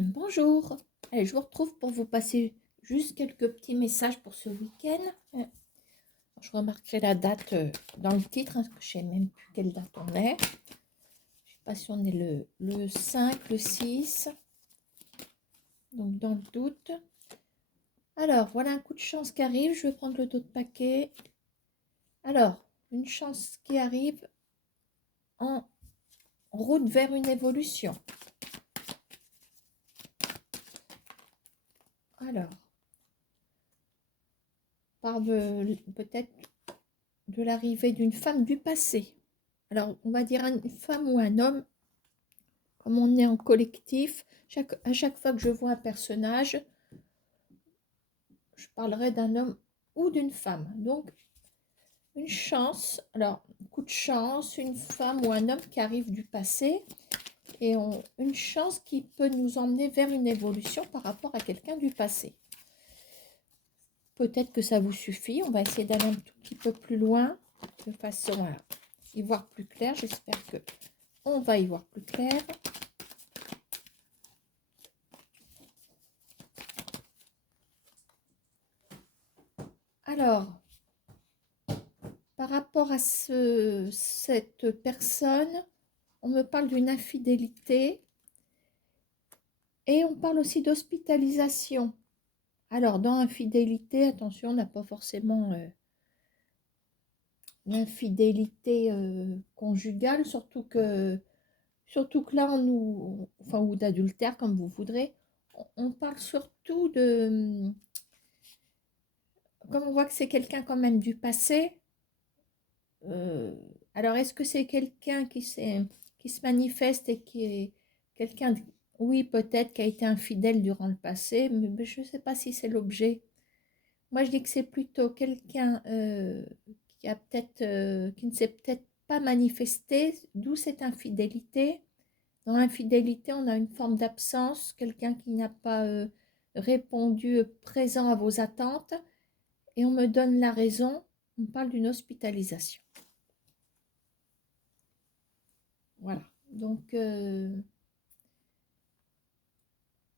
Bonjour, allez, je vous retrouve pour vous passer juste quelques petits messages pour ce week-end. Je remarquerai la date dans le titre, parce que je ne sais même plus quelle date on est. Je ne sais pas si on est le 5, le 6, donc dans le doute. Alors, voilà un coup de chance qui arrive, je vais prendre le dos de paquet. Alors, une chance qui arrive en route vers une évolution. Alors, parle peut-être de l'arrivée d'une femme du passé. Alors, on va dire une femme ou un homme, comme on est en collectif, à chaque fois que je vois un personnage, je parlerai d'un homme ou d'une femme. Donc, une chance, alors, coup de chance, une femme ou un homme qui arrive du passé, et une chance qui peut nous emmener vers une évolution par rapport à quelqu'un du passé. Peut-être que ça vous suffit, on va essayer d'aller un tout petit peu plus loin, de façon à y voir plus clair. J'espère que on va y voir plus clair. Alors, par rapport à cette personne, on me parle d'une infidélité et on parle aussi d'hospitalisation. Alors, dans infidélité, attention, on n'a pas forcément l'infidélité conjugale, surtout que là, enfin, ou d'adultère, comme vous voudrez. On parle surtout de, comme on voit que c'est quelqu'un quand même du passé. euh, alors, est-ce que c'est quelqu'un qui se manifeste et qui est quelqu'un, oui, peut-être qui a été infidèle durant le passé, mais je ne sais pas si c'est l'objet. Moi, je dis que c'est plutôt quelqu'un qui ne s'est peut-être pas manifesté, d'où cette infidélité. Dans l'infidélité, on a une forme d'absence, quelqu'un qui n'a pas répondu présent à vos attentes, et on me donne la raison, on parle d'une hospitalisation. Voilà, donc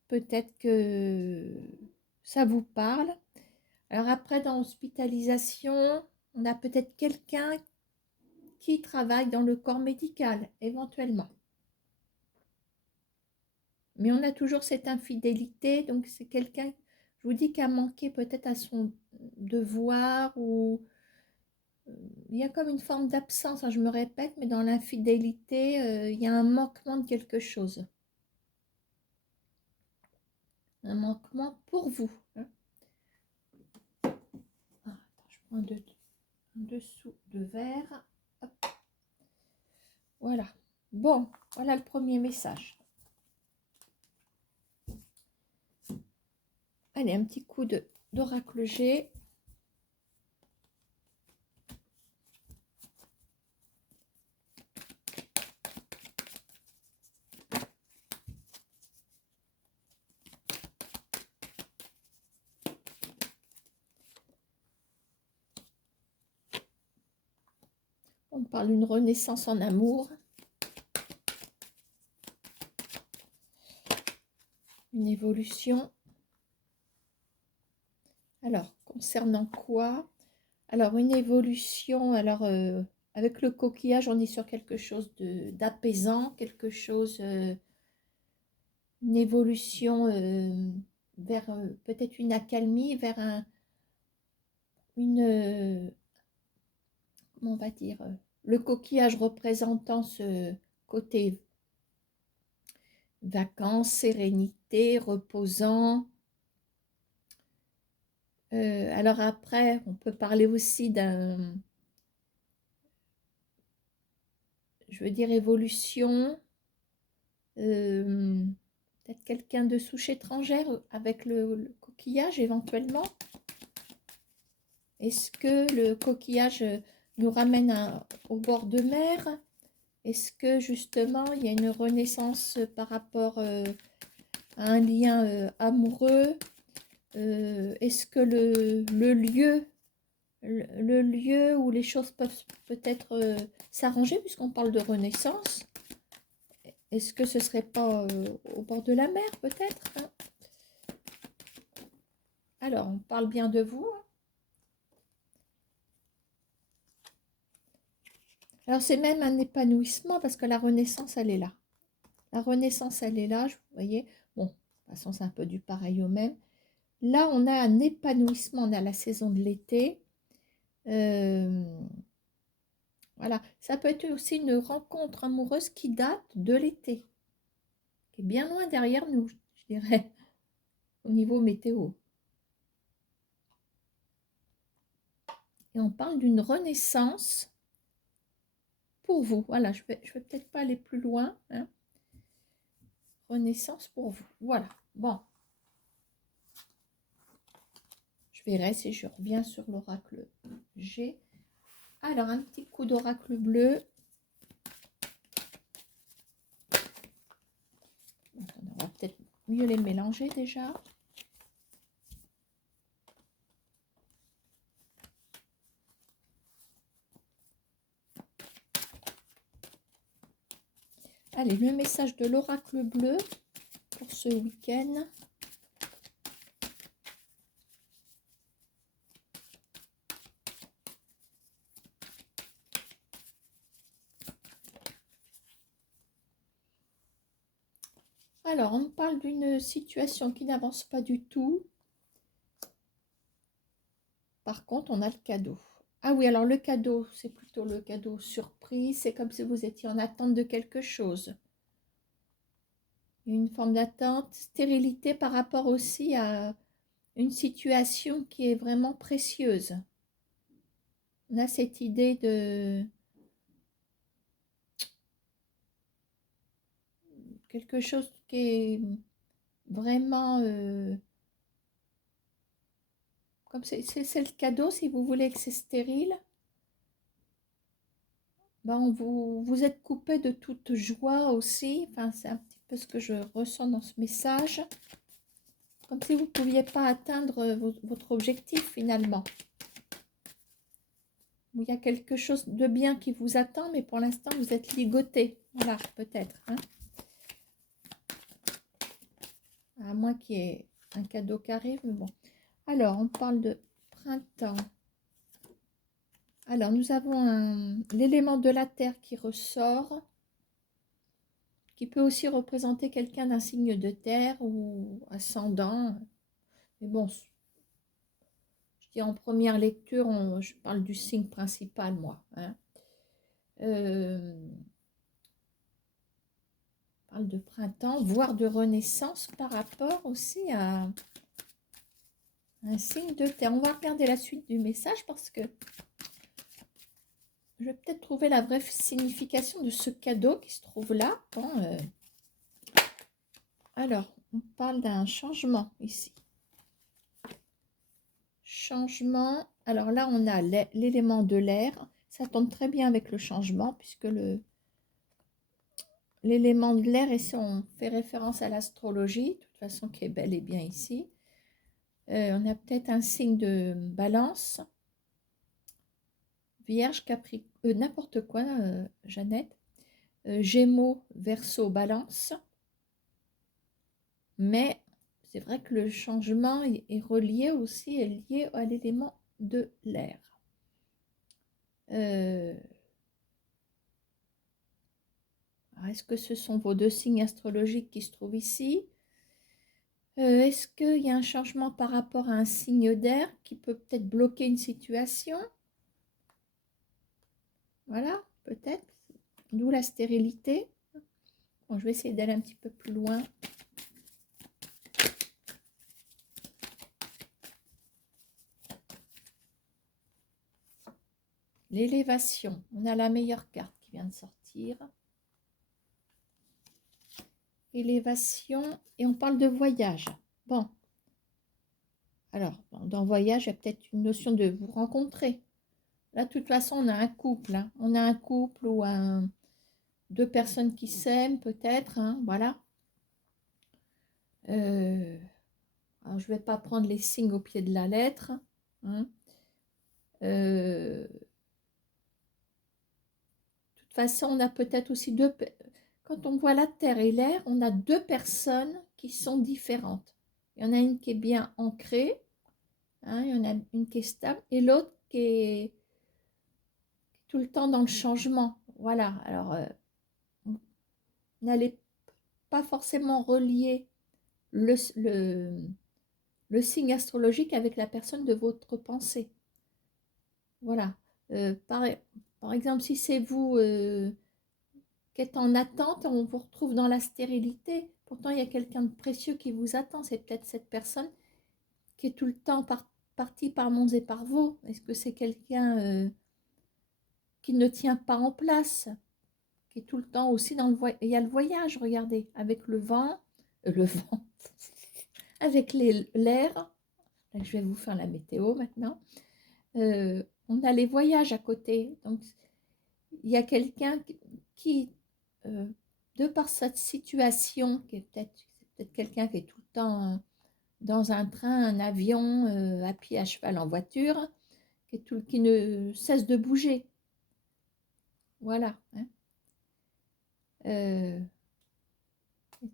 peut-être que ça vous parle. Alors après, dans hospitalisation, on a peut-être quelqu'un qui travaille dans le corps médical, éventuellement. Mais on a toujours cette infidélité, donc c'est quelqu'un, je vous dis, qui a manqué peut-être à son devoir, ou il y a comme une forme d'absence, hein, je me répète, mais dans l'infidélité, il y a un manquement de quelque chose. Un manquement pour vous. Hein. Ah, attends, je prends un dessous de verre. Hop. Voilà. Bon, voilà le premier message. Allez, un petit coup d'oracle G. On parle d'une renaissance en amour. Une évolution. Alors, concernant quoi? Alors, une évolution, alors avec le coquillage, on est sur quelque chose d'apaisant, quelque chose, une évolution vers peut-être une accalmie, vers comment on va dire, le coquillage représentant ce côté vacances, sérénité, reposant. Alors après, on peut parler aussi je veux dire, évolution, peut-être quelqu'un de souche étrangère avec le coquillage éventuellement. Est-ce que le coquillage nous ramène au bord de mer? Est-ce que justement il y a une renaissance par rapport à un lien amoureux? Est-ce que le lieu où les choses peuvent peut-être s'arranger, puisqu'on parle de renaissance, Est-ce que ce serait pas au bord de la mer, peut-être, hein? Alors, on parle bien de vous, hein. Alors, c'est même un épanouissement parce que la renaissance, elle est là. La renaissance, elle est là, vous voyez. Bon, de toute façon, c'est un peu du pareil au même. Là, on a un épanouissement, on a la saison de l'été. Voilà, ça peut être aussi une rencontre amoureuse qui date de l'été, qui est bien loin derrière nous, je dirais, au niveau météo. Et on parle d'une renaissance pour vous. Voilà, je vais peut-être pas aller plus loin, hein. Renaissance pour vous. Voilà. Bon. Je verrai si je reviens sur l'oracle G. Alors, un petit coup d'oracle bleu. On va peut-être mieux les mélanger déjà. Allez, le message de l'oracle bleu pour ce week-end. Alors, on parle d'une situation qui n'avance pas du tout. Par contre, on a le cadeau. Ah oui, alors le cadeau, c'est plutôt le cadeau surprise. C'est comme si vous étiez en attente de quelque chose. Une forme d'attente, stérilité par rapport aussi à une situation qui est vraiment précieuse. On a cette idée de quelque chose qui est vraiment... comme c'est le cadeau, si vous voulez que c'est stérile, ben vous êtes coupé de toute joie aussi. Enfin, c'est un petit peu ce que je ressens dans ce message. Comme si vous ne pouviez pas atteindre votre objectif finalement. Il y a quelque chose de bien qui vous attend, mais pour l'instant, vous êtes ligoté. Voilà, peut-être, hein. À moins qu'il y ait un cadeau qui arrive, mais bon. Alors, on parle de printemps. Alors, nous avons l'élément de la terre qui ressort, qui peut aussi représenter quelqu'un d'un signe de terre ou ascendant. Mais bon, je dis en première lecture, je parle du signe principal, moi, hein. On parle de printemps, voire de renaissance par rapport aussi à un signe de terre. On va regarder la suite du message parce que je vais peut-être trouver la vraie signification de ce cadeau qui se trouve là. Bon, alors, on parle d'un changement ici. Changement. Alors là, on a l'élément de l'air. Ça tombe très bien avec le changement puisque l'élément de l'air, ici, on fait référence à l'astrologie, de toute façon, qui est bel et bien ici. On a peut-être un signe de balance. Vierge, Capricorne, n'importe quoi, Jeannette. Gémeaux, Verseau, Balance. Mais c'est vrai que le changement est relié aussi, est lié à l'élément de l'air. Est-ce que ce sont vos deux signes astrologiques qui se trouvent ici? Est-ce qu'il y a un changement par rapport à un signe d'air qui peut peut-être bloquer une situation? Voilà, peut-être. D'où la stérilité. Bon, je vais essayer d'aller un petit peu plus loin. L'élévation. On a la meilleure carte qui vient de sortir. Élévation. Et on parle de voyage. Bon. Alors, dans voyage, il y a peut-être une notion de vous rencontrer. Là, de toute façon, on a un couple, hein. On a un couple ou deux personnes qui s'aiment, peut-être, hein, voilà. Alors, je ne vais pas prendre les signes au pied de la lettre, hein. De toute façon, on a peut-être aussi quand on voit la terre et l'air, on a deux personnes qui sont différentes. Il y en a une qui est bien ancrée, hein, il y en a une qui est stable, et l'autre qui est tout le temps dans le changement. Voilà, alors n'allez pas forcément relier le signe astrologique avec la personne de votre pensée. Voilà. Par exemple, si c'est vous qui êtes en attente, on vous retrouve dans la stérilité. Pourtant, il y a quelqu'un de précieux qui vous attend. C'est peut-être cette personne qui est tout le temps partie par Mons et par Vaux. Est-ce que c'est quelqu'un qui ne tient pas en place, qui est tout le temps aussi dans le voyage? Il y a le voyage, regardez, avec le vent, avec l'air. Je vais vous faire la météo maintenant. On a les voyages à côté. Donc, il y a quelqu'un qui de par cette situation, qui est peut-être quelqu'un qui est tout le temps dans un train, un avion, à pied, à cheval, en voiture, qui ne cesse de bouger. Voilà. Hein.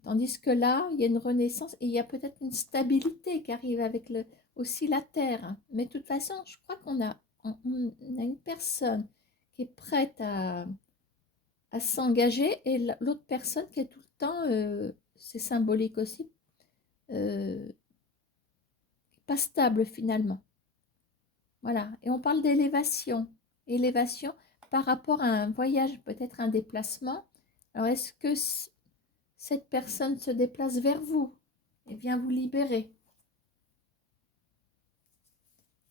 Tandis que là, il y a une renaissance et il y a peut-être une stabilité qui arrive avec aussi la terre. Hein. Mais de toute façon, je crois on a une personne qui est prête à s'engager et l'autre personne qui est tout le temps, c'est symbolique aussi, pas stable finalement. Voilà. Et on parle d'élévation. Élévation par rapport à un voyage, peut-être un déplacement. Alors, est-ce que cette personne se déplace vers vous et vient vous libérer?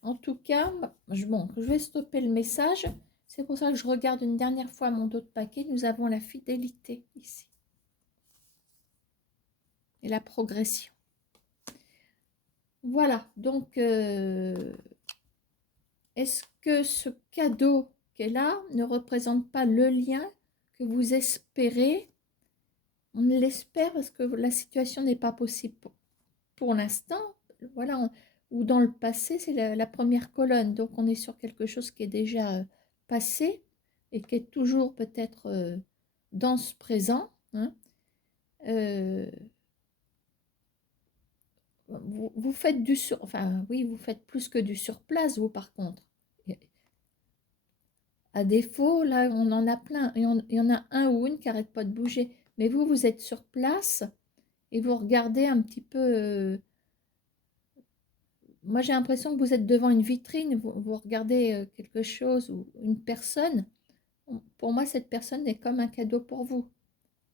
En tout cas, je vais stopper le message. C'est pour ça que je regarde une dernière fois mon dos de paquet. Nous avons la fidélité ici. Et la progression. Voilà. Donc, est-ce que ce cadeau qui est là ne représente pas le lien que vous espérez? On l'espère parce que la situation n'est pas possible pour l'instant. Voilà, ou dans le passé, c'est la première colonne. Donc, on est sur quelque chose qui est déjà passé et qui est toujours peut-être dans ce présent. Hein. Vous faites enfin, oui, vous faites plus que du surplace, vous, par contre. À défaut, là, on en a plein. Il y en a un ou une qui n'arrête pas de bouger. Mais vous, vous êtes sur place et vous regardez un petit peu. Moi, j'ai l'impression que vous êtes devant une vitrine, vous regardez quelque chose ou une personne. Pour moi, cette personne est comme un cadeau pour vous.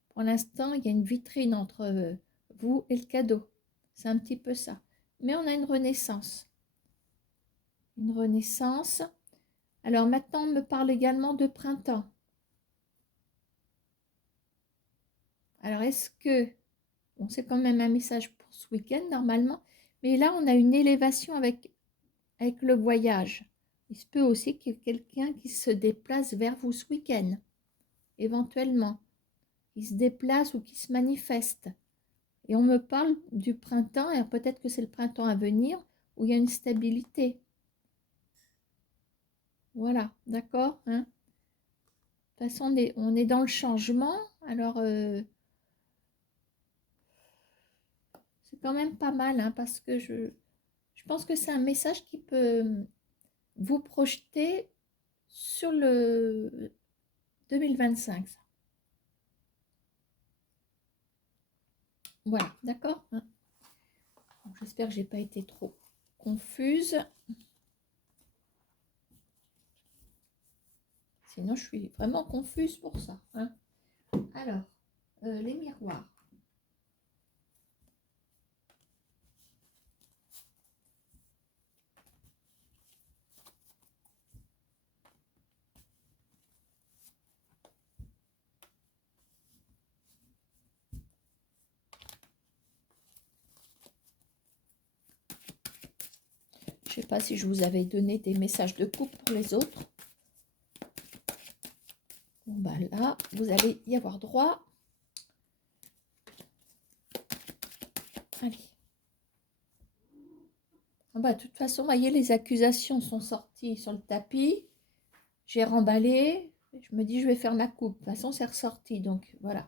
Pour l'instant, il y a une vitrine entre vous et le cadeau. C'est un petit peu ça. Mais on a une renaissance. Une renaissance. Alors maintenant, on me parle également de printemps. Alors, est-ce que... Bon, c'est quand même un message pour ce week-end, normalement. Mais là, on a une élévation avec le voyage. Il se peut aussi qu'il y ait quelqu'un qui se déplace vers vous ce week-end, éventuellement. Qui se déplace ou qui se manifeste. Et on me parle du printemps, et peut-être que c'est le printemps à venir, où il y a une stabilité. Voilà, d'accord, hein? De toute façon, on est dans le changement, alors c'est quand même pas mal, hein, parce que je pense que c'est un message qui peut vous projeter sur le 2025. Ça. Voilà, d'accord, hein? J'espère que j'ai pas été trop confuse. Sinon, je suis vraiment confuse pour ça. Hein. Alors, les miroirs. Je ne sais pas si je vous avais donné des messages de coupe pour les autres. Bon, bah là, vous allez y avoir droit. Allez. Ah bah, de toute façon, vous voyez, les accusations sont sorties sur le tapis. J'ai remballé. Je me dis, je vais faire ma coupe. De toute façon, c'est ressorti. Donc, voilà.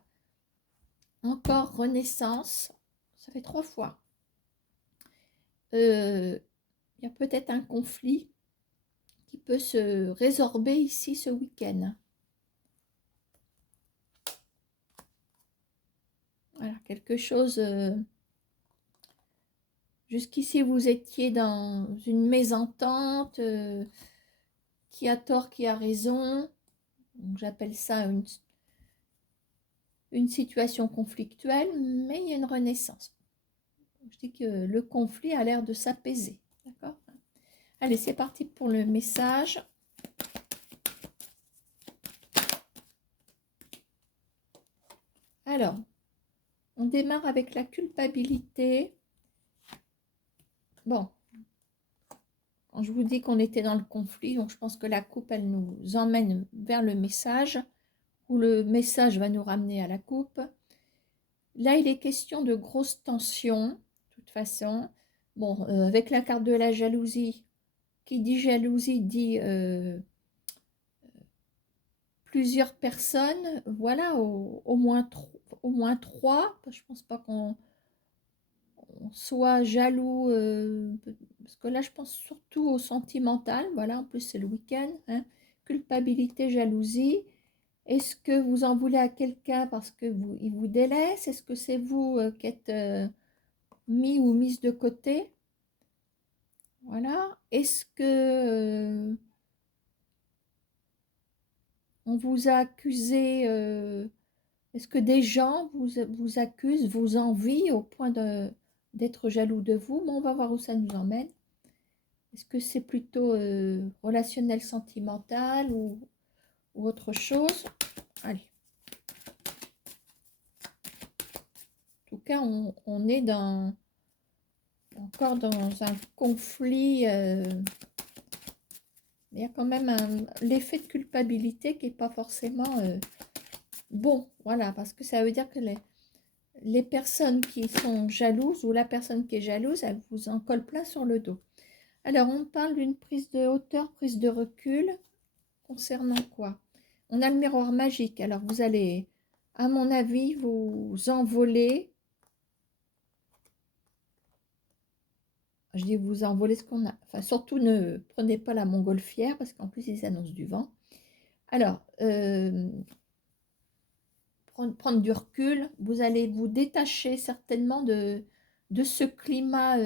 encore renaissance. Ça fait 3 fois. Il y a peut-être un conflit qui peut se résorber ici ce week-end. Voilà, quelque chose... jusqu'ici, vous étiez dans une mésentente, qui a tort, qui a raison. J'appelle ça une situation conflictuelle, mais il y a une renaissance. Je dis que le conflit a l'air de s'apaiser. D'accord? Allez, c'est parti pour le message. Alors, on démarre avec la culpabilité. Bon, quand je vous dis qu'on était dans le conflit, donc je pense que la coupe, elle nous emmène vers le message, ou le message va nous ramener à la coupe. Là, il est question de grosses tensions, de toute façon. Bon, avec la carte de la jalousie, qui dit jalousie dit plusieurs personnes, voilà, au moins trois. Je pense pas qu'on soit jaloux, parce que là, je pense surtout au sentimental. Voilà, en plus, c'est le week-end. Hein. Culpabilité, jalousie. Est-ce que vous en voulez à quelqu'un parce que il vous délaisse? Est-ce que c'est vous qui êtes mis ou mise de côté? Voilà. Est-ce que on vous a accusé? Est-ce que des gens vous accusent, vous envient au point d'être jaloux de vous? Bon, on va voir où ça nous emmène. Est-ce que c'est plutôt relationnel, sentimental ou autre chose? Allez. En tout cas, on est encore dans un conflit. Il y a quand même l'effet de culpabilité qui n'est pas forcément bon. Voilà, parce que ça veut dire que les personnes qui sont jalouses ou la personne qui est jalouse, elle vous en colle plein sur le dos. Alors, on parle d'une prise de hauteur, prise de recul. Concernant quoi? On a le miroir magique. Alors, vous allez, à mon avis, vous envoler. Je dis vous envoler ce qu'on a. Enfin, surtout, ne prenez pas la montgolfière parce qu'en plus, il s'annonce du vent. Alors, prendre du recul. Vous allez vous détacher certainement de ce climat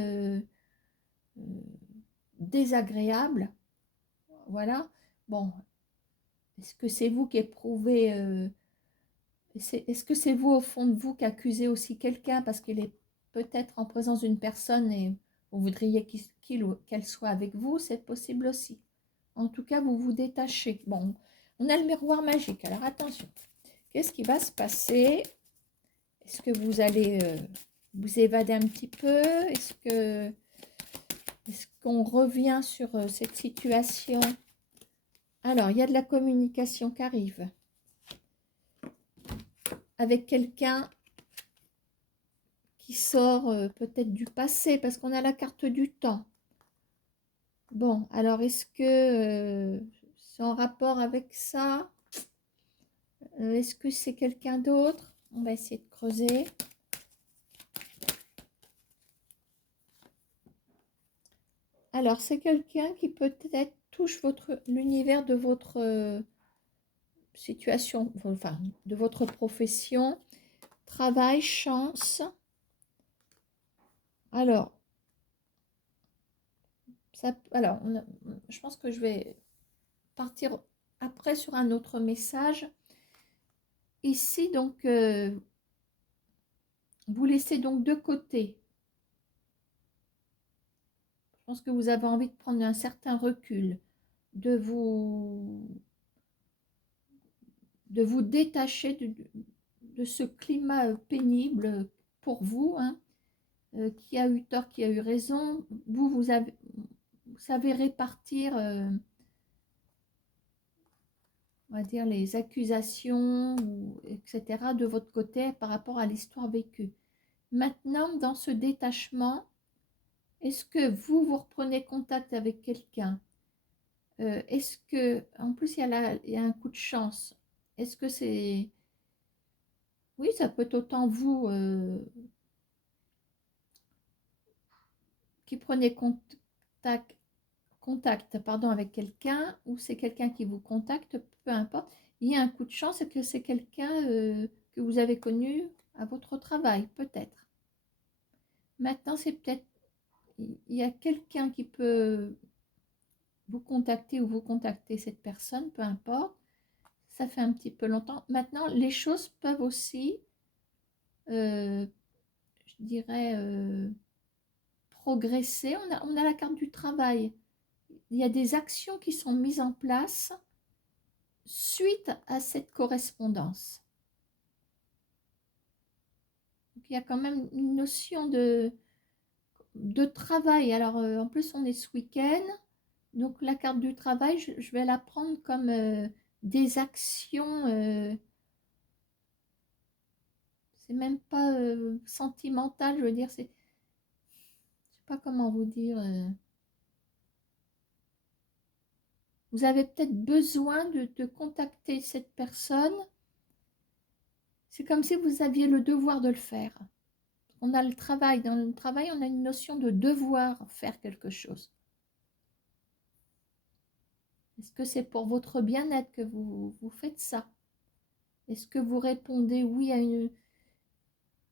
désagréable. Voilà. Bon, est-ce que c'est vous qui éprouvez... est-ce que c'est vous, au fond de vous, qui accusez aussi quelqu'un parce qu'il est peut-être en présence d'une personne et vous voudriez qu'il ou qu'elle soit avec vous? C'est possible aussi. En tout cas, vous vous détachez. Bon, on a le miroir magique. Alors, attention. Qu'est-ce qui va se passer? Est-ce que vous allez vous évader un petit peu? Est-ce qu'on revient sur cette situation? Alors, il y a de la communication qui arrive avec quelqu'un qui sort peut-être du passé, parce qu'on a la carte du temps. Bon, alors est-ce que c'est en rapport avec ça? Est-ce que c'est quelqu'un d'autre? On va essayer de creuser. Alors, c'est quelqu'un qui peut-être touche l'univers de votre situation, enfin, de votre profession, travail, chance. Alors, je pense que je vais partir après sur un autre message. Ici, donc, vous laissez donc de côté. Je pense que vous avez envie de prendre un certain recul, de vous détacher de ce climat pénible pour vous, hein, qui a eu tort, qui a eu raison. Vous savez répartir, on va dire, les accusations, etc., de votre côté par rapport à l'histoire vécue. Maintenant, dans ce détachement, est-ce que vous reprenez contact avec quelqu'un? Est-ce que, en plus, il y a un coup de chance. Est-ce que c'est... Oui, ça peut être autant vous qui prenez contact pardon, avec quelqu'un, ou c'est quelqu'un qui vous contacte, peu importe. Il y a un coup de chance, c'est que c'est quelqu'un que vous avez connu à votre travail, peut-être. Maintenant, c'est peut-être, il y a quelqu'un qui peut vous contacter ou vous contacter cette personne, peu importe. Ça fait un petit peu longtemps. Maintenant, les choses peuvent aussi, je dirais, progresser. On a la carte du travail. Il y a des actions qui sont mises en place suite à cette correspondance. Donc, il y a quand même une notion de travail. Alors, en plus, on est ce week-end. Donc, la carte du travail, je vais la prendre comme des actions. C'est même pas sentimental, je veux dire. Je sais pas comment vous dire. Vous avez peut-être besoin de contacter cette personne. C'est comme si vous aviez le devoir de le faire. On a le travail. Dans le travail, on a une notion de devoir faire quelque chose. Est-ce que c'est pour votre bien-être que vous faites ça? Est-ce que vous répondez oui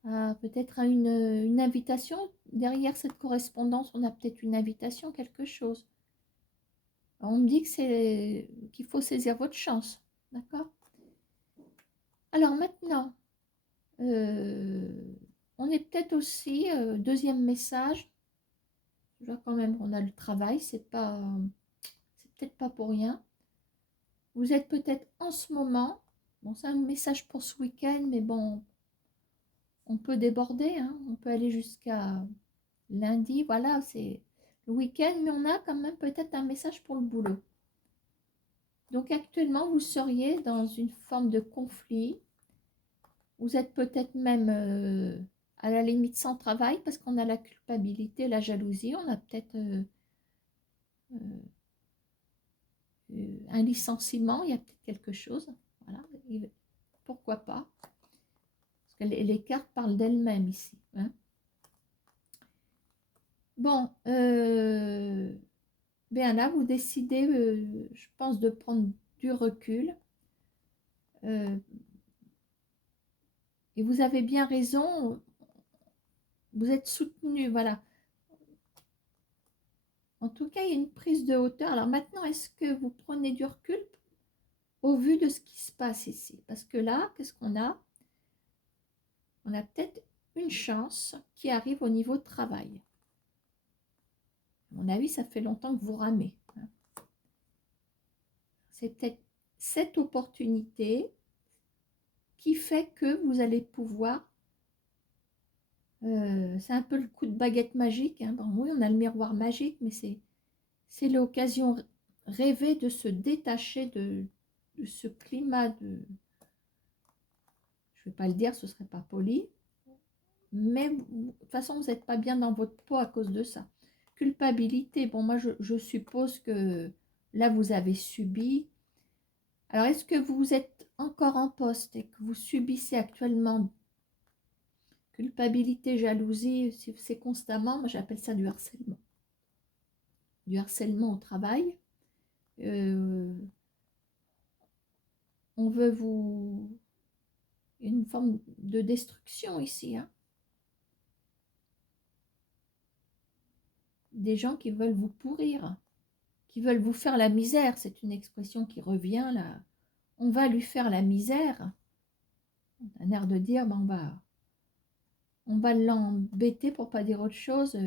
à peut-être à une invitation? Derrière cette correspondance, on a peut-être une invitation, quelque chose. On me dit que qu'il faut saisir votre chance. D'accord? Alors maintenant, on est peut-être aussi, deuxième message, je vois quand même qu'on a le travail, c'est peut-être pas pour rien. Vous êtes peut-être en ce moment, bon, c'est un message pour ce week-end, mais bon, on peut déborder, hein, on peut aller jusqu'à lundi, voilà, c'est le week-end, mais on a quand même peut-être un message pour le boulot. Donc actuellement, vous seriez dans une forme de conflit. Vous êtes peut-être même à la limite sans travail parce qu'on a la culpabilité, la jalousie, on a peut-être un licenciement, il y a peut-être quelque chose. Voilà. Et pourquoi pas? Parce que les cartes parlent d'elles-mêmes ici. Hein. Bon, bien là, vous décidez, je pense, de prendre du recul. Et vous avez bien raison, vous êtes soutenu, voilà. En tout cas, il y a une prise de hauteur. Alors maintenant, est-ce que vous prenez du recul au vu de ce qui se passe ici? Parce que là, qu'est-ce qu'on a? On a peut-être une chance qui arrive au niveau de travail. À mon avis, ça fait longtemps que vous ramez. Hein. C'est peut-être cette opportunité qui fait que vous allez pouvoir... c'est un peu le coup de baguette magique. Hein. Bon, oui, on a le miroir magique, mais c'est l'occasion rêvée de se détacher de ce climat de... Je ne vais pas le dire, ce ne serait pas poli. Mais de toute façon, vous n'êtes pas bien dans votre peau à cause de ça. Culpabilité, bon, moi, je suppose que là, vous avez subi. Alors, est-ce que vous êtes encore en poste et que vous subissez actuellement culpabilité, jalousie, c'est constamment, moi, j'appelle ça du harcèlement. Du harcèlement au travail. On veut vous... Une forme de destruction ici, hein. Des gens qui veulent vous pourrir, qui veulent vous faire la misère. C'est une expression qui revient là. On va lui faire la misère. Un air de dire, ben, on va l'embêter pour pas dire autre chose,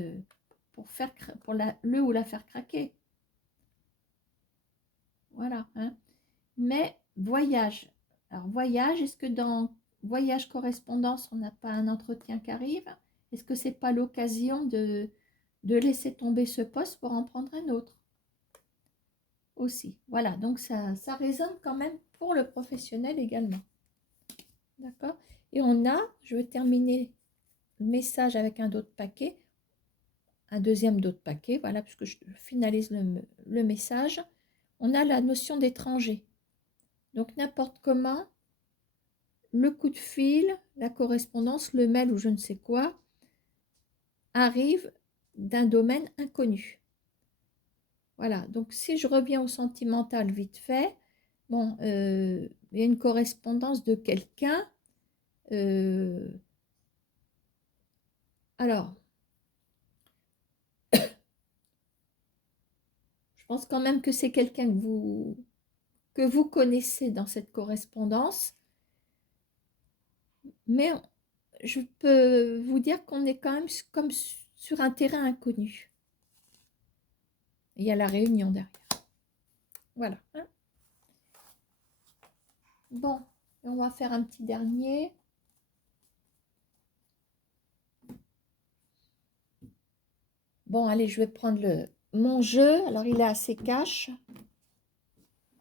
pour le ou la faire craquer. Voilà. Hein. Mais voyage. Alors voyage, est-ce que dans voyage correspondance, on n'a pas un entretien qui arrive? Est-ce que c'est pas l'occasion de laisser tomber ce poste pour en prendre un autre? Aussi. Voilà, donc ça résonne quand même pour le professionnel également. D'accord? Et on a, je vais terminer le message avec un d'autre paquet, un deuxième d'autre paquet, voilà, puisque je finalise le message. On a la notion d'étranger. Donc n'importe comment, le coup de fil, la correspondance, le mail ou je ne sais quoi, arrive d'un domaine inconnu. Voilà, donc si je reviens au sentimental vite fait, bon, il y a une correspondance de quelqu'un. Alors, je pense quand même que c'est quelqu'un que vous connaissez dans cette correspondance, mais je peux vous dire qu'on est quand même comme sur un terrain inconnu. Il y a la réunion derrière. Voilà. Hein. Bon, on va faire un petit dernier. Bon, allez, je vais prendre mon jeu. Alors, il est assez cash.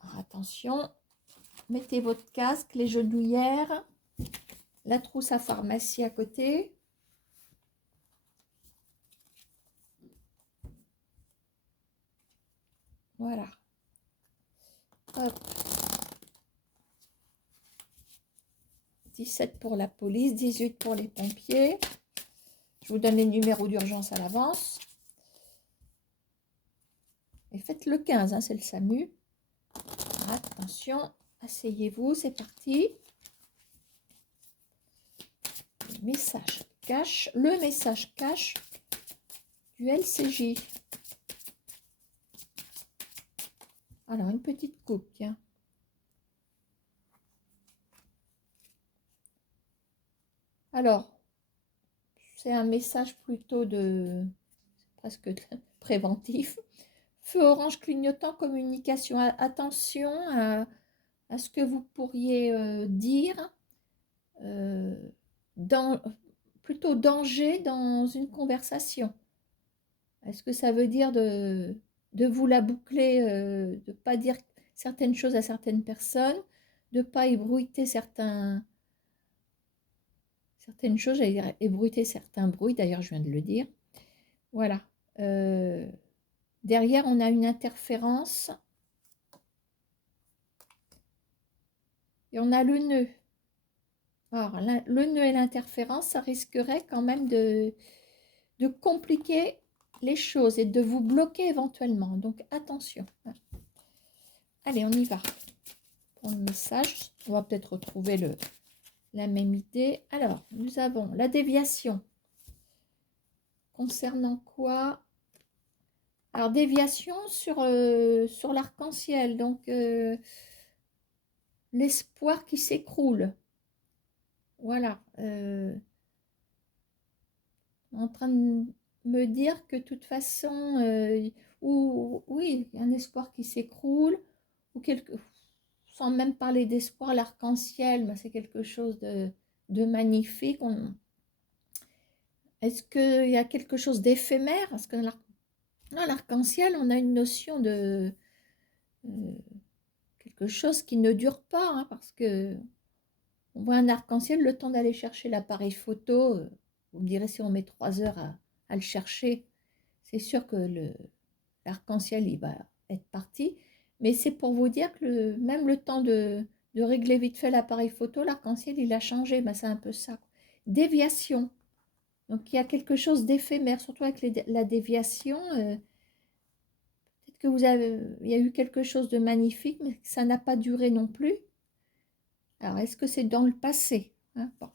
Alors, attention, mettez votre casque, les genouillères, la trousse à pharmacie à côté. Voilà. Hop. 17 pour la police, 18 pour les pompiers. Je vous donne les numéros d'urgence à l'avance. Et faites le 15, hein, c'est le SAMU. Attention, asseyez-vous, c'est parti. Le message cache du LCJ. Alors, une petite coupe, tiens. Alors, c'est un message plutôt presque préventif. Feu orange clignotant, communication. Attention à ce que vous pourriez dire. Plutôt danger dans une conversation. Est-ce que ça veut dire de vous la boucler, de ne pas dire certaines choses à certaines personnes, de ne pas ébruiter certaines choses, j'allais dire ébruiter certains bruits, d'ailleurs je viens de le dire. Voilà. Derrière, on a une interférence. Et on a le nœud. Alors, le nœud et l'interférence, ça risquerait quand même de compliquer les choses et de vous bloquer éventuellement. Donc, attention. Allez, on y va. Pour le message, on va peut-être retrouver la même idée. Alors, nous avons la déviation. Concernant quoi? Alors, déviation sur l'arc-en-ciel. Donc, l'espoir qui s'écroule. Voilà. En train de me dire que de toute façon, oui, il y a un espoir qui s'écroule, ou sans même parler d'espoir, l'arc-en-ciel, c'est quelque chose de magnifique. Est-ce qu'il y a quelque chose d'éphémère? Parce que dans l'arc-en-ciel, on a une notion de quelque chose qui ne dure pas, hein, parce que on voit un arc-en-ciel, le temps d'aller chercher l'appareil photo, vous me direz si on met 3 heures à le chercher, c'est sûr que l'arc-en-ciel, il va être parti. Mais c'est pour vous dire que même le temps de régler vite fait l'appareil photo, l'arc-en-ciel, il a changé. C'est un peu ça. Déviation. Donc, il y a quelque chose d'éphémère, surtout avec la déviation. Peut-être que il y a eu quelque chose de magnifique, mais que ça n'a pas duré non plus. Alors, est-ce que c'est dans le passé, hein? Bon.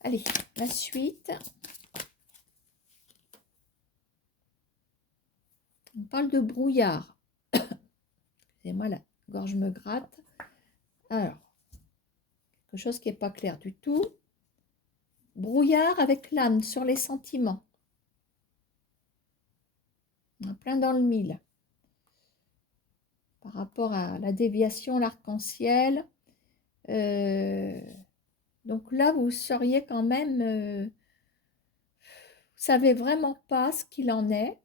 Allez, la suite. On parle de brouillard. Excusez-moi, la gorge me gratte. Alors, quelque chose qui n'est pas clair du tout. Brouillard avec l'âme sur les sentiments. On est plein dans le mille. Par rapport à la déviation, l'arc-en-ciel. Donc là, vous seriez quand même... vous savez vraiment pas ce qu'il en est.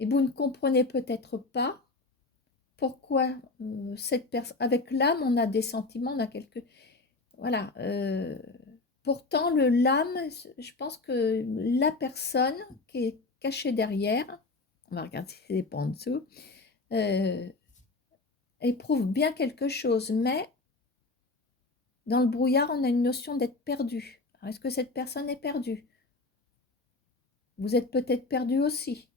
Et vous ne comprenez peut-être pas pourquoi cette personne... Avec l'âme, on a des sentiments, on a quelques... Voilà. Pourtant, l'âme, je pense que la personne qui est cachée derrière, on va regarder si c'est pas en dessous, éprouve bien quelque chose, mais Dans le brouillard, on a une notion d'être perdu. Est-ce que cette personne est perdue? Vous êtes peut-être perdu aussi.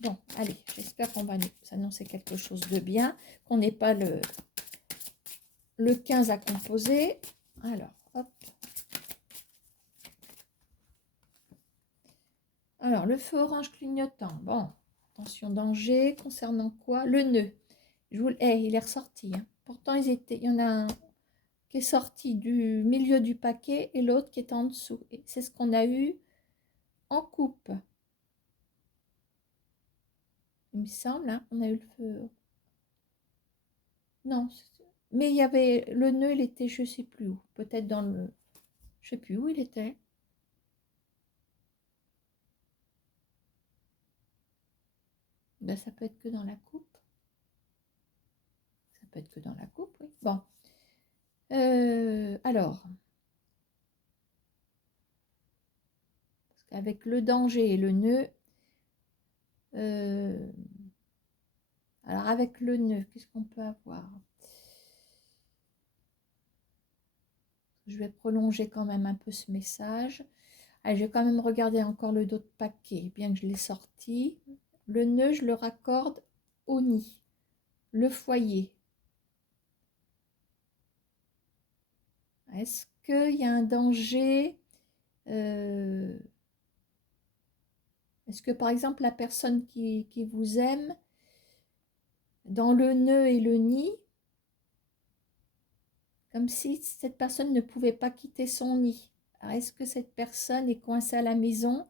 Bon, allez, j'espère qu'on va nous annoncer quelque chose de bien, qu'on n'ait pas le 15 à composer. Alors, hop. Alors, le feu orange clignotant. Bon, attention, danger. Concernant quoi? Le nœud. Il est ressorti. Hein. Pourtant, il y en a un qui est sorti du milieu du paquet et l'autre qui est en dessous. Et c'est ce qu'on a eu en coupe. Il me semble, hein, on a eu le feu. Non, mais il y avait le nœud, il était, je sais plus où. Peut-être dans le... Je sais plus où il était. Ben, ça peut être que dans la coupe. Ça peut être que dans la coupe, oui. Bon. Alors, avec le danger et le nœud, alors avec le nœud, qu'est-ce qu'on peut avoir? Je vais prolonger quand même un peu ce message. Allez, je vais quand même regarder encore le dos de paquet, bien que je l'ai sorti. Le nœud, je le raccorde au nid, le foyer. Est-ce qu'il y a un danger? Est-ce que par exemple la personne qui vous aime, dans le nœud et le nid, comme si cette personne ne pouvait pas quitter son nid. Est-ce que cette personne est coincée à la maison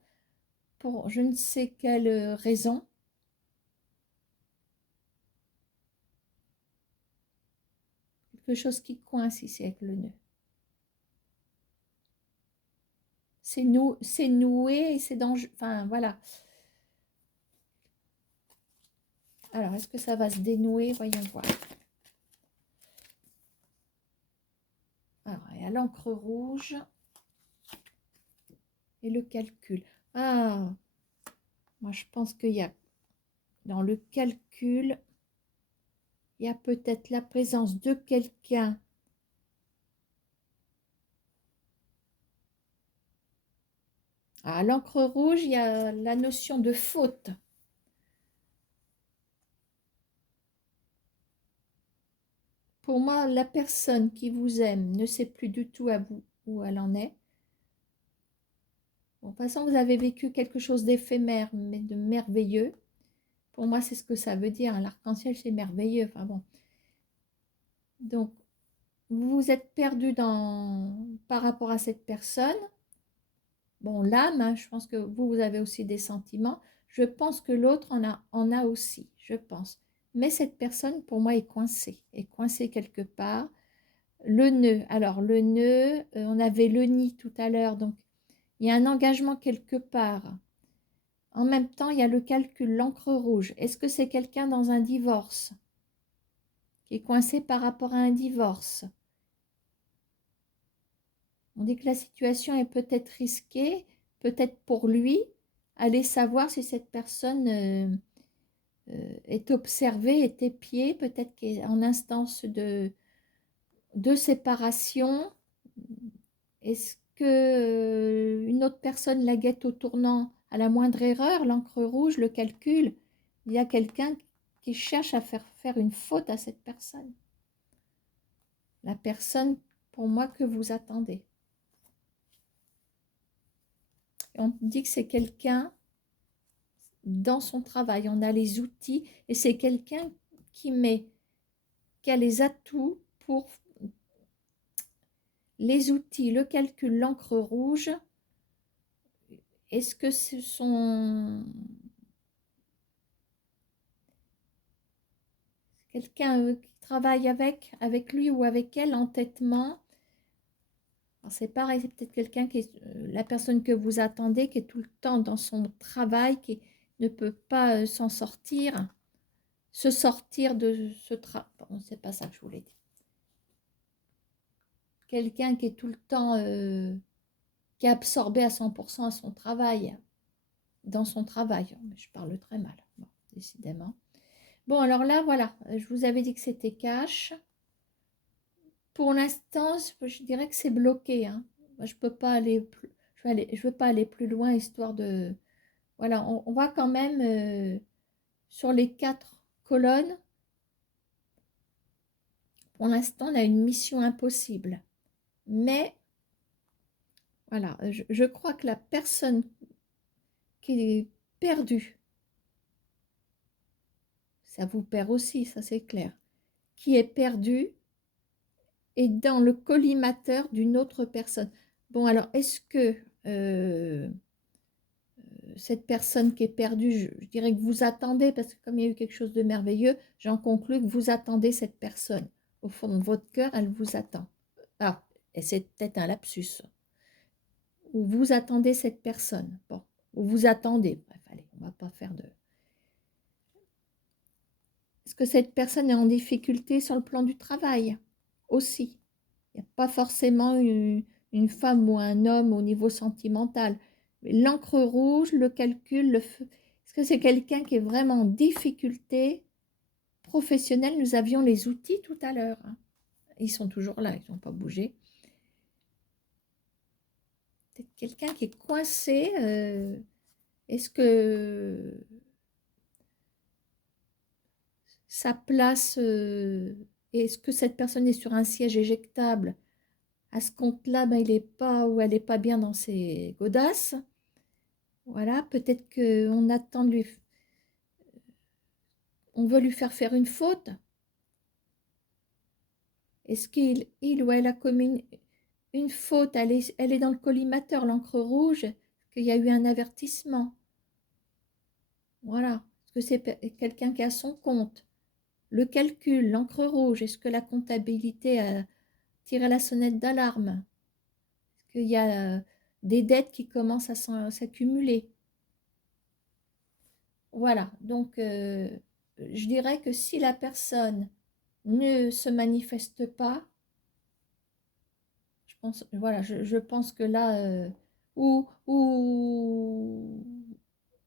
pour je ne sais quelle raison? Quelque chose qui coince ici avec le nœud. C'est noué et c'est dangereux. Enfin, voilà. Alors, est-ce que ça va se dénouer? Voyons voir. Alors, il y a l'encre rouge et le calcul. Ah, moi, je pense qu'il y a, dans le calcul, il y a peut-être la présence de quelqu'un à l'encre rouge, il y a la notion de faute. Pour moi, la personne qui vous aime ne sait plus du tout à vous où elle en est. Bon, de toute façon, vous avez vécu quelque chose d'éphémère, mais de merveilleux. Pour moi, c'est ce que ça veut dire. L'arc-en-ciel, c'est merveilleux. Enfin bon. Donc, vous vous êtes perdu par rapport à cette personne. Bon, l'âme, hein, je pense que vous avez aussi des sentiments. Je pense que l'autre en a aussi, je pense. Mais cette personne, pour moi, est coincée quelque part. Le nœud, alors le nœud, on avait le nid tout à l'heure, donc il y a un engagement quelque part. En même temps, il y a le calcul, l'encre rouge. Est-ce que c'est quelqu'un dans un divorce qui est coincé par rapport à un divorce? On dit que la situation est peut-être risquée, peut-être pour lui. Allez savoir si cette personne est observée, est épiée, peut-être qu'elle est en instance de séparation. Est-ce que une autre personne la guette au tournant à la moindre erreur, l'encre rouge, le calcul? Il y a quelqu'un qui cherche à faire une faute à cette personne. La personne, pour moi, que vous attendez. Et on dit que c'est quelqu'un dans son travail. On a les outils et c'est quelqu'un qui a les atouts pour les outils, le calcul, l'encre rouge. Est-ce que ce sont quelqu'un qui travaille avec lui ou avec elle, entêtement? C'est pareil, c'est peut-être quelqu'un qui est la personne que vous attendez, qui est tout le temps dans son travail, qui ne peut pas s'en sortir, se sortir de ce travail. Bon, c'est pas ça que je voulais dire. Quelqu'un qui est tout le temps, qui est absorbé à 100% à son travail, dans son travail. Je parle très mal, bon, décidément. Bon, alors là, voilà, je vous avais dit que c'était cash. pour l'instant, je dirais que c'est bloqué, hein. Moi, je peux pas aller plus, je veux pas aller plus loin, histoire de... Voilà, on voit quand même sur les 4 colonnes, pour l'instant, on a une mission impossible. Mais, voilà, je crois que la personne qui est perdue, ça vous perd aussi, ça c'est clair, qui est perdue est dans le collimateur d'une autre personne. Bon, alors, est-ce que cette personne qui est perdue, je dirais que vous attendez, parce que comme il y a eu quelque chose de merveilleux, j'en conclus que vous attendez cette personne. Au fond de votre cœur, elle vous attend. Ah, et c'est peut-être un lapsus. Ou vous attendez cette personne. Bon, ou vous attendez. Bref, allez, on va pas faire de... Est-ce que cette personne est en difficulté sur le plan du travail aussi? Il n'y a pas forcément une femme ou un homme au niveau sentimental. L'encre rouge, le calcul, le feu. Est-ce que c'est quelqu'un qui est vraiment en difficulté professionnelle? Nous avions les outils tout à l'heure, hein. Ils sont toujours là, ils n'ont pas bougé. Peut-être quelqu'un qui est coincé. Est-ce que sa place, est-ce que cette personne est sur un siège éjectable? À ce compte-là, ben, il n'est pas ou elle n'est pas bien dans ses godasses. Voilà, peut-être qu'on attend de lui, on veut lui faire une faute. Est-ce qu'il ou elle a commis une faute? Elle est dans le collimateur, l'encre rouge, qu'il y a eu un avertissement. Voilà. Est-ce que c'est quelqu'un qui a son compte? Le calcul, l'encre rouge, est-ce que la comptabilité a tiré la sonnette d'alarme? Est-ce qu'il y a des dettes qui commencent à s'accumuler? Voilà. Donc, je dirais que si la personne ne se manifeste pas, voilà, je pense que là, ou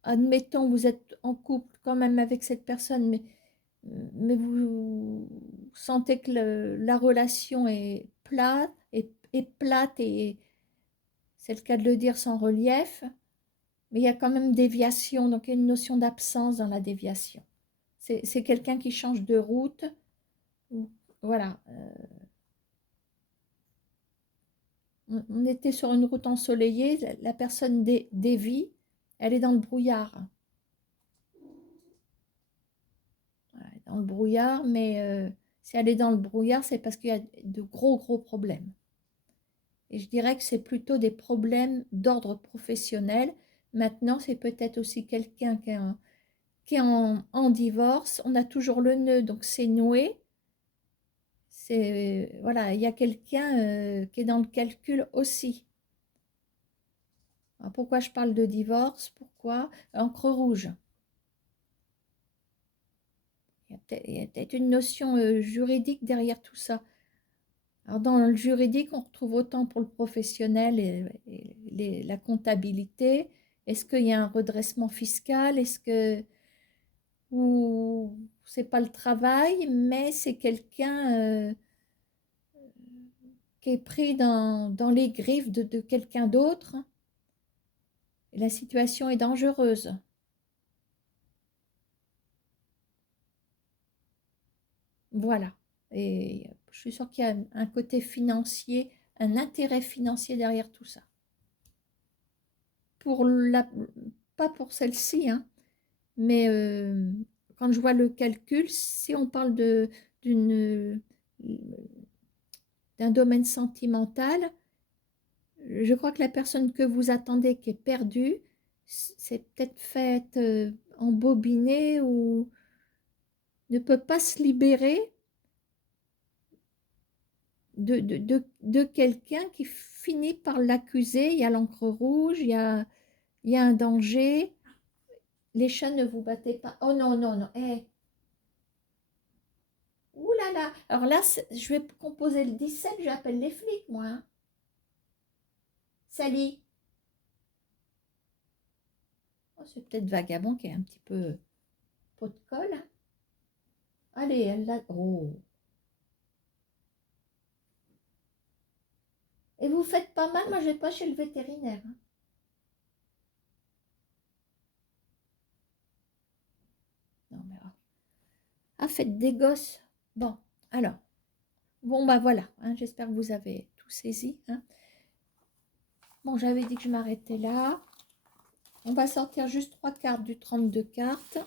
admettons, vous êtes en couple quand même avec cette personne, mais vous sentez que la relation est plate et c'est le cas de le dire, sans relief, mais il y a quand même déviation, donc il y a une notion d'absence dans la déviation. C'est quelqu'un qui change de route, voilà. On était sur une route ensoleillée, la personne dévie, elle est dans le brouillard. Elle est dans le brouillard, mais si elle est dans le brouillard, c'est parce qu'il y a de gros problèmes. Et je dirais que c'est plutôt des problèmes d'ordre professionnel. Maintenant, c'est peut-être aussi quelqu'un qui est en divorce. On a toujours le nœud, donc c'est noué. Voilà, il y a quelqu'un qui est dans le calcul aussi. Alors, pourquoi je parle de divorce? Pourquoi? Encre rouge. Il y a peut-être une notion juridique derrière tout ça. Alors, dans le juridique, on retrouve autant pour le professionnel et la comptabilité. Est-ce qu'il y a un redressement fiscal? Est-ce que... Ou c'est pas le travail, mais c'est quelqu'un qui est pris dans les griffes de quelqu'un d'autre. Et la situation est dangereuse. Voilà. Et je suis sûre qu'il y a un côté financier, un intérêt financier derrière tout ça. Pour pas pour celle-ci, hein, mais quand je vois le calcul, si on parle d'un domaine sentimental, je crois que la personne que vous attendez qui est perdue, c'est peut-être faite embobiner ou ne peut pas se libérer de quelqu'un qui finit par l'accuser. Il y a l'encre rouge, il y a un danger. Les chats, ne vous battez pas. Oh non, non, non. Eh. Ouh là là. Alors là, je vais composer le 17, j'appelle les flics, moi, hein. Salut. Oh, c'est peut-être Vagabond qui est un petit peu pot de colle. Allez, elle l'a. Oh. Et vous faites pas mal, moi je vais pas chez le vétérinaire. Hein. Non mais ah, faites des gosses. Bon, alors, bon bah voilà, hein, j'espère que vous avez tout saisi. Hein. Bon, j'avais dit que je m'arrêtais là. On va sortir juste 3 cartes du 32 cartes.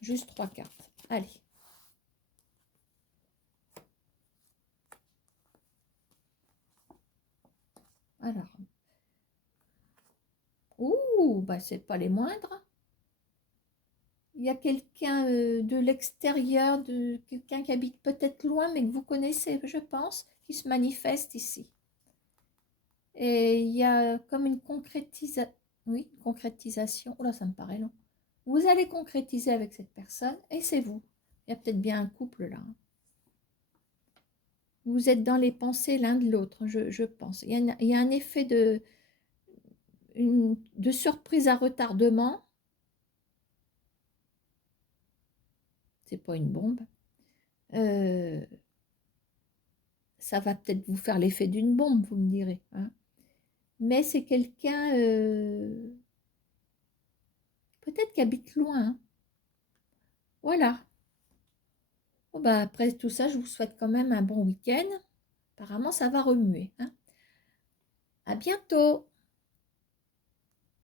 Juste 3 cartes. Allez. Alors. Ouh, bah c'est pas les moindres. Il y a quelqu'un de l'extérieur, de quelqu'un qui habite peut-être loin, mais que vous connaissez, je pense, qui se manifeste ici. Et il y a comme une concrétisation. Oui, une concrétisation. Oh là, ça me paraît long. Vous allez concrétiser avec cette personne et c'est vous. Il y a peut-être bien un couple là. Vous êtes dans les pensées l'un de l'autre, je pense. Il y a un effet de surprise à retardement. C'est pas une bombe. Ça va peut-être vous faire l'effet d'une bombe, vous me direz. Hein. Mais c'est quelqu'un, peut-être qui habite loin. Hein. Voilà. Bon, bah, après tout ça, je vous souhaite quand même un bon week-end. Apparemment, ça va remuer. Hein. À bientôt.